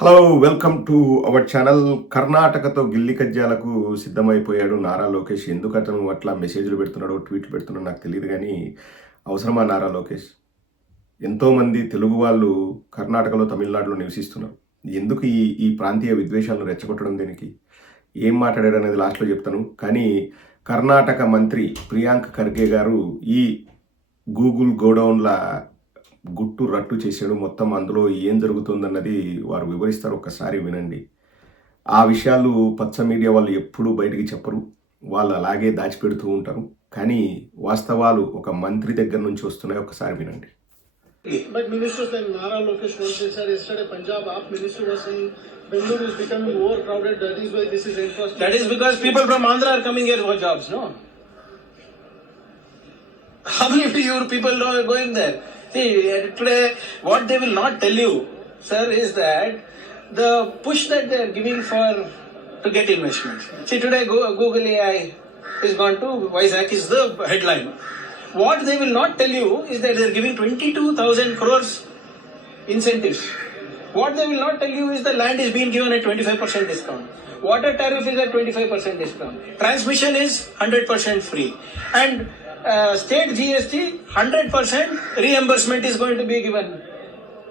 Hello welcome to our channel కర్ణాటకతో గిల్లి కజ్జాలకు సిద్ధమైపోయాడు నారా లోకేష్. ఎందుకు అతను అట్లా మెసేజ్లు పెడుతున్నాడో ట్వీట్లు పెడుతున్నాడో నాకు తెలియదు కానీ అవసరమా నారా లోకేష్? ఎంతోమంది తెలుగు వాళ్ళు కర్ణాటకలో తమిళనాడులో నివసిస్తున్నారు. ఎందుకు ఈ ఈ ప్రాంతీయ విద్వేషాలను రెచ్చగొట్టడం దీనికి? ఏం మాట్లాడాడు అనేది లాస్ట్లో చెప్తాను. కానీ కర్ణాటక మంత్రి ప్రియాంక్ ఖర్గే గారు ఈ గూగుల్ గోడౌన్ల గుట్టు రట్టు చేశాడు. మొత్తం అందులో ఏం జరుగుతుందన్నది వారు వివరిస్తారు. ఒకసారి వినండి. ఆ విషయాలు పచ్చ మీడియా వాళ్ళు ఎప్పుడూ బయటికి చెప్పరు. వాళ్ళు అలాగే దాచిపెడుతూ ఉంటారు. కానీ వాస్తవాలు ఒక మంత్రి దగ్గర నుంచి వస్తున్నాయి. ఒకసారి వినండి. People Andhra are coming here for people See, today, what they will not tell you, sir, is that the push that they are giving for to get investments. See, today Google AI is gone to Vizag is the headline. What they will not tell you is that they are giving 22,000 crores incentives. What they will not tell you is the land is being given at 25% discount. Water tariff is at 25% discount. Transmission is 100% free. And uh, state GST, 100% reimbursement is going to be given.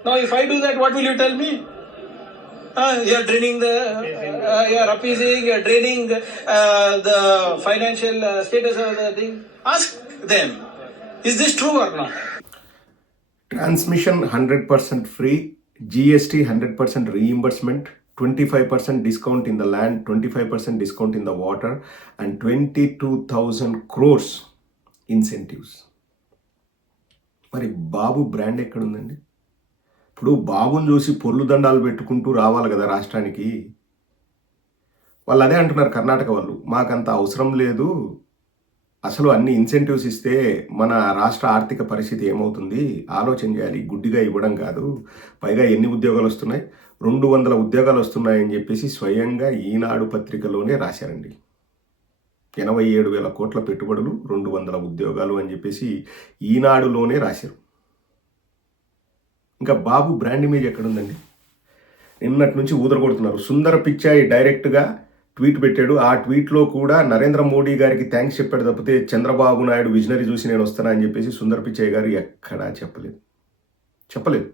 Now, if I do that, what will you tell me? Uh, you are draining the, uh, uh, you are appeasing, you are draining uh, the financial uh, status of the thing. Ask them, is this true or not? Transmission 100% free, GST 100% reimbursement. 25% discount in the land, 25% discount in the water, and 22,000 crores incentives. మరి Babu brand ఎక్కడుందండి? ఇప్పుడు బాబుని చూసి పొర్లు దండాలు పెట్టుకుంటూ రావాలి కదా రాష్ట్రానికి. వాళ్ళు అదే అంటున్నారు కర్ణాటక వాళ్ళు మాకంత అవసరం లేదు. అసలు అన్ని ఇన్సెంటివ్స్ ఇస్తే మన రాష్ట్ర ఆర్థిక పరిస్థితి ఏమవుతుంది? ఆలోచన చేయాలి గుడ్డిగా ఇవ్వడం కాదు. పైగా ఎన్ని ఉద్యోగాలు వస్తున్నాయి? రెండు వందల ఉద్యోగాలు వస్తున్నాయని చెప్పేసి స్వయంగా ఈనాడు పత్రికలోనే రాశారండి. ఎనభై ఏడు వేల కోట్ల పెట్టుబడులు రెండు వందల ఉద్యోగాలు అని చెప్పేసి ఈనాడులోనే రాశారు. ఇంకా బాబు బ్రాండ్ ఇమేజ్ ఎక్కడుందండి? నిన్నటి నుంచి ఊదరగొడుతున్నారు. సుందర పిచ్చాయి డైరెక్ట్గా ట్వీట్ పెట్టాడు. ఆ ట్వీట్లో కూడా నరేంద్ర మోడీ గారికి థ్యాంక్స్ చెప్పాడు తప్పితే చంద్రబాబు నాయుడు విజనరీ చూసి నేను వస్తానా అని చెప్పేసి సుందర పిచ్చాయి గారు ఎక్కడా చెప్పలేదు. చెప్పలేదు.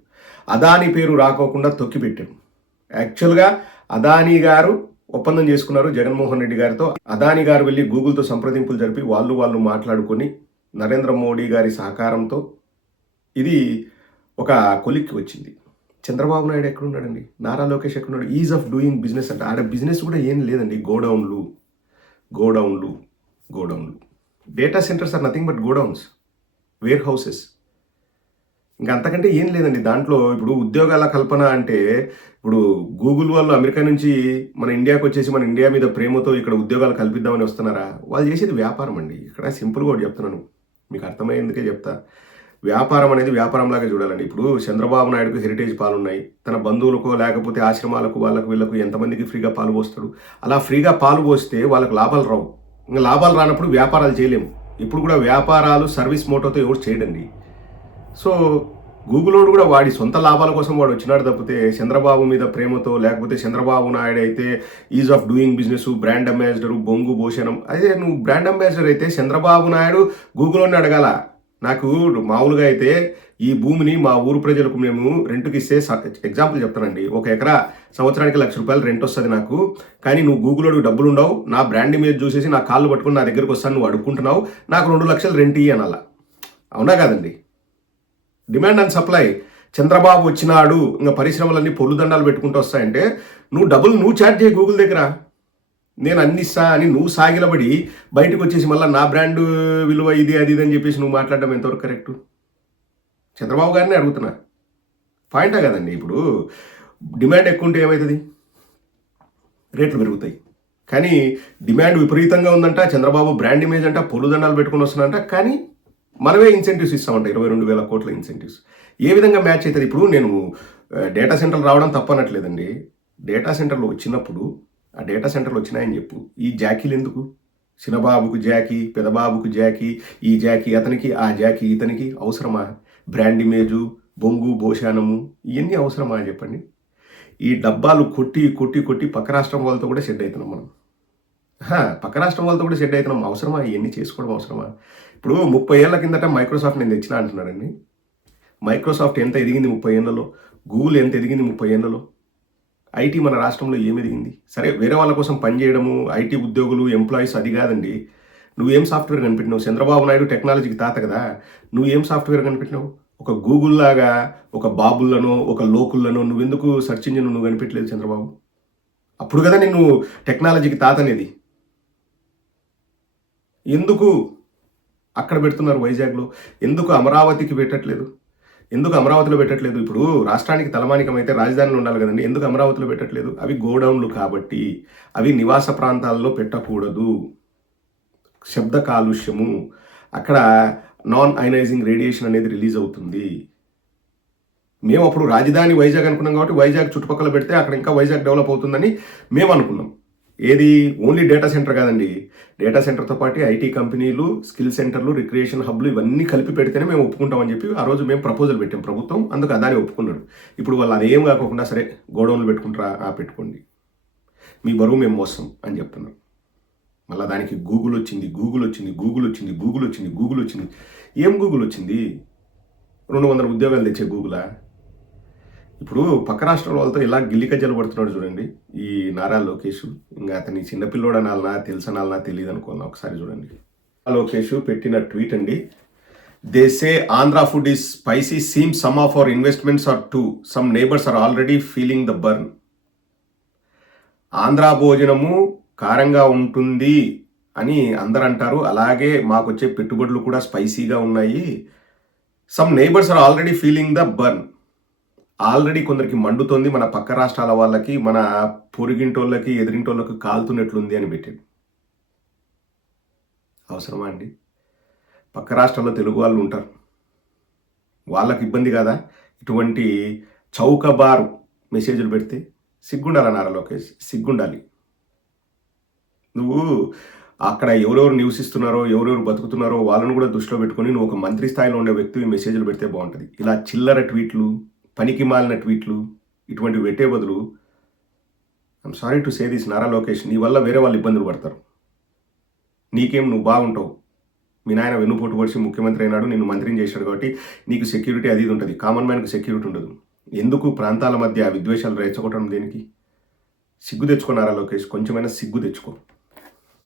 అదాని పేరు రాకోకుండా తొక్కి పెట్టాడు యాక్చువల్గా అదానీ గారు ఒప్పందం చేసుకున్నారు జగన్మోహన్ రెడ్డి గారితో. అదాని గారు వెళ్ళి గూగుల్తో సంప్రదింపులు జరిపి వాళ్ళు వాళ్ళు మాట్లాడుకొని నరేంద్ర మోడీ గారి సహకారంతో ఇది ఒక కొలిక్కి వచ్చింది. చంద్రబాబు నాయుడు ఎక్కడున్నాడండి? నారా లోకేష్ ఎక్కడున్నాడు? ఈజ్ ఆఫ్ డూయింగ్ బిజినెస్ అంటే ఆడ బిజినెస్ కూడా ఏం లేదండి. గోడౌన్లు గోడౌన్లు గోడౌన్లు. Data centres are nothing but godowns warehouses. ఇంకా అంతకంటే ఏం లేదండి. దాంట్లో ఇప్పుడు ఉద్యోగాల కల్పన అంటే ఇప్పుడు గూగుల్ వాళ్ళు అమెరికా నుంచి మన ఇండియాకి వచ్చేసి మన ఇండియా మీద ప్రేమతో ఇక్కడ ఉద్యోగాలు కల్పిద్దామని వస్తున్నారా? వాళ్ళు చేసేది వ్యాపారం అండి. ఇక్కడ సింపుల్గా ఒకటి చెప్తున్నాను. మీకు అర్థమయ్యేందుకే చెప్తా. వ్యాపారం అనేది వ్యాపారంలాగా చూడాలండి. ఇప్పుడు చంద్రబాబు నాయుడుకు హెరిటేజ్ పాలు ఉన్నాయి తన బంధువులకో లేకపోతే ఆశ్రమాలకు వాళ్ళకు వీళ్ళకు ఎంతమందికి ఫ్రీగా పాలు పోస్తాడు? అలా ఫ్రీగా పాలు పోస్తే వాళ్ళకు లాభాలు రావు. ఇంకా లాభాలు రానప్పుడు వ్యాపారాలు చేయలేము. ఇప్పుడు కూడా వ్యాపారాలు సర్వీస్ మోటోతో ఎవరు చేయడండి. సో గూగులోడు కూడా వాడి సొంత లాభాల కోసం వాడు వచ్చినాడు తప్పితే చంద్రబాబు మీద ప్రేమతో లేకపోతే చంద్రబాబు నాయుడు అయితే ease of doing business brand ambassador బొంగు భూషణం అదే నువ్వు బ్రాండ్ అంబాసిడర్ అయితే చంద్రబాబు నాయుడు గూగుల్ని అడగాల. నాకు మామూలుగా అయితే ఈ భూమిని మా ఊరు ప్రజలకు మేము రెంట్కి ఇస్తే ఎగ్జాంపుల్ చెప్తానండి. ఒక ఎకరా సంవత్సరానికి లక్ష రూపాయలు రెంట్ వస్తుంది నాకు. కానీ నువ్వు గూగుల్లో డబ్బులు ఉండవు. నా బ్రాండ్ మీద చూసేసి నా కాళ్ళు పట్టుకుని నా దగ్గరకు వస్తాను నువ్వు అడుక్కుంటున్నావు. నాకు రెండు లక్షలు రెంట్ ఇయ్యి అవునా కాదండి? Demand and supply. చంద్రబాబు వచ్చినాడు ఇంకా పరిశ్రమలన్నీ పొల్లుదండాలు పెట్టుకుంటూ వస్తాయంటే నువ్వు డబ్బులు నువ్వు ఛార్జ్ చేయి గూగుల్ దగ్గర. నేను అందిస్తా అని నువ్వు సాగిలబడి బయటకు వచ్చేసి మళ్ళీ నా బ్రాండ్ విలువ ఇది అది ఇది అని చెప్పేసి నువ్వు మాట్లాడడం ఎంతవరకు కరెక్టు? చంద్రబాబు గారిని అడుగుతున్నా. పాయింటా కదండి ఇప్పుడు డిమాండ్ ఎక్కువ ఉంటే ఏమవుతుంది రేట్లు పెరుగుతాయి. కానీ డిమాండ్ విపరీతంగా ఉందంట చంద్రబాబు బ్రాండ్ ఇమేజ్ అంట పొలుదండాలు పెట్టుకుని వస్తున్నాడంట కానీ మనమే ఇన్సెంటివ్స్ ఇస్తామంట ఇరవై రెండు వేల కోట్ల ఇన్సెంటివ్స్ ఏ విధంగా మ్యాచ్ అవుతుంది ఇప్పుడు నేను డేటా సెంటర్లు రావడం తప్పనట్లేదండి. డేటా సెంటర్లు వచ్చినప్పుడు ఆ డేటా సెంటర్లు వచ్చినాయని చెప్పు. ఈ జాకీలు ఎందుకు? చిన్నబాబుకు జాకీ పెదబాబుకు జాకీ ఈ జాకీ అతనికి ఆ జాకీ ఇతనికి అవసరమా? బ్రాండ్ ఇమేజు బొంగు భోషానము ఇవన్నీ అవసరమా అని చెప్పండి. ఈ డబ్బాలు కొట్టి కొట్టి కొట్టి పక్క రాష్ట్రం వాళ్ళతో కూడా సెట్ అవుతున్నాం మనం. పక్క రాష్ట్రం వాళ్ళతో కూడా షెడ్ అవుతున్నాం. అవసరమా? ఇవన్నీ చేసుకోవడం అవసరమా? ఇప్పుడు ముప్పై ఏళ్ళ కిందట మైక్రోసాఫ్ట్ నేను తెచ్చిన అంటున్నాడండి మైక్రోసాఫ్ట్ ఎంత ఎదిగింది ముప్పై ఏళ్ళలో? గూగుల్ ఎంత ఎదిగింది ముప్పై ఏళ్ళలో? ఐటీ మన రాష్ట్రంలో ఏమి ఎదిగింది? సరే వేరే వాళ్ళ కోసం పనిచేయడము ఐటీ ఉద్యోగులు ఎంప్లాయీస్ అది కాదండి. నువ్వేం సాఫ్ట్వేర్ కనిపెట్టినావు? చంద్రబాబు నాయుడు టెక్నాలజీకి తాత కదా. నువ్వేం సాఫ్ట్వేర్ కనిపెట్టినావు? ఒక గూగుల్ లాగా ఒక బాబుల్లను ఒక లోకుల్లను నువ్వెందుకు సెర్చ్ ఇంజిన్ నువ్వు కనిపెట్టలేదు చంద్రబాబు? అప్పుడు కదా నేను టెక్నాలజీకి తాత అనేది. ఎందుకు? అక్కడ పెడుతున్నారు వైజాగ్లో. ఎందుకు అమరావతికి పెట్టట్లేదు? ఎందుకు అమరావతిలో పెట్టట్లేదు? ఇప్పుడు రాష్ట్రానికి తలమానికం అయితే రాజధానిలో ఉండాలి కదండి. ఎందుకు అమరావతిలో పెట్టట్లేదు? అవి గోడౌన్లు కాబట్టి అవి నివాస ప్రాంతాల్లో పెట్టకూడదు. శబ్ద కాలుష్యము. అక్కడ నాన్ ఐనైజింగ్ రేడియేషన్ అనేది రిలీజ్ అవుతుంది. మేము అప్పుడు రాజధాని వైజాగ్ అనుకున్నాం కాబట్టి వైజాగ్ చుట్టుపక్కల పెడితే అక్కడ ఇంకా వైజాగ్ డెవలప్ అవుతుందని మేము అనుకున్నాం. ఏది? ఓన్లీ డేటా సెంటర్ కాదండి. డేటా సెంటర్తో పాటు ఐటీ కంపెనీలు స్కిల్ సెంటర్లు రిక్రియేషన్ హబ్లు ఇవన్నీ కలిపి పెడితేనే మేము ఒప్పుకుంటామని చెప్పి ఆ రోజు మేము ప్రపోజల్ పెట్టాం ప్రభుత్వం. అందుకు అదాని ఒప్పుకున్నాడు. ఇప్పుడు వాళ్ళు అదేం కాకుండా సరే గోడౌన్లు పెట్టుకుంటారా? ఆ పెట్టుకోండి. మీ బరువు మేము మోస్తాం అని చెప్తున్నాం మళ్ళీ దానికి గూగుల్ వచ్చింది గూగుల్ వచ్చింది గూగుల్ వచ్చింది గూగుల్ వచ్చింది గూగుల్ వచ్చింది. ఏం గూగుల్ వచ్చింది? రెండు వందల ఉద్యోగాలు తెచ్చే గూగులా? ఇప్పుడు పక్క రాష్ట్రాల వాళ్ళతో ఇలా గిల్లికజ్జలు పడుతున్నాడు చూడండి. ఈ నారా లోకేష్. ఇంకా అతని చిన్నపిల్లోడు అనాలనా తెలుసనాలనా తెలియదు అనుకోవాలి ఒకసారి చూడండి. లోకేష్ పెట్టిన ట్వీట్ అండి. They say Andhra food is spicy seem some of our investments are too some neighbours are already feeling the burn Andhra భోజనము కారంగా ఉంటుంది అని అందరు అంటారు. అలాగే మాకు వచ్చే పెట్టుబడులు కూడా స్పైసీగా ఉన్నాయి. Some neighbours are already feeling the burn already కొందరికి మండుతోంది. మన పక్క రాష్ట్రాల వాళ్ళకి మన పొరుగింటోళ్ళకి ఎదిరింటోళ్ళకి కాలుతున్నట్లుంది అని పెట్టాడు. అవసరమా అండి? పక్క రాష్ట్రాల్లో తెలుగు వాళ్ళు ఉంటారు. వాళ్ళకి ఇబ్బంది కాదా? ఇటువంటి చౌకబారు మెసేజ్లు పెడితే సిగ్గుండాలి నారా లోకేష్? సిగ్గుండాలి. నువ్వు అక్కడ ఎవరెవరు నివసిస్తున్నారో ఎవరెవరు బతుకుతున్నారో వాళ్ళని కూడా దృష్టిలో పెట్టుకొని నువ్వు ఒక మంత్రి స్థాయిలో ఉండే వ్యక్తి మెసేజ్లు పెడితే బాగుంటుంది. ఇలా చిల్లర ట్వీట్లు పనికి మాలిన ట్వీట్లు ఇటువంటి పెట్టే బదులు I'm sorry to say this Nara Lokesh నీ వల్ల వేరే వాళ్ళు ఇబ్బందులు పడతారు. నీకేం నువ్వు బాగుంటావు. మీ నాయన వెన్నుపోటు పొడిచి ముఖ్యమంత్రి అయినాడు నిన్ను మంత్రిని చేశాడు కాబట్టి నీకు సెక్యూరిటీ అది ఇది ఉంటుంది. కామన్ మ్యాన్కి సెక్యూరిటీ ఉండదు. ఎందుకు ప్రాంతాల మధ్య విద్వేషాలు రెచ్చగొట్టడం దేనికి? సిగ్గు తెచ్చుకున్నారా లోకేష్ కొంచెమైనా సిగ్గు తెచ్చుకో.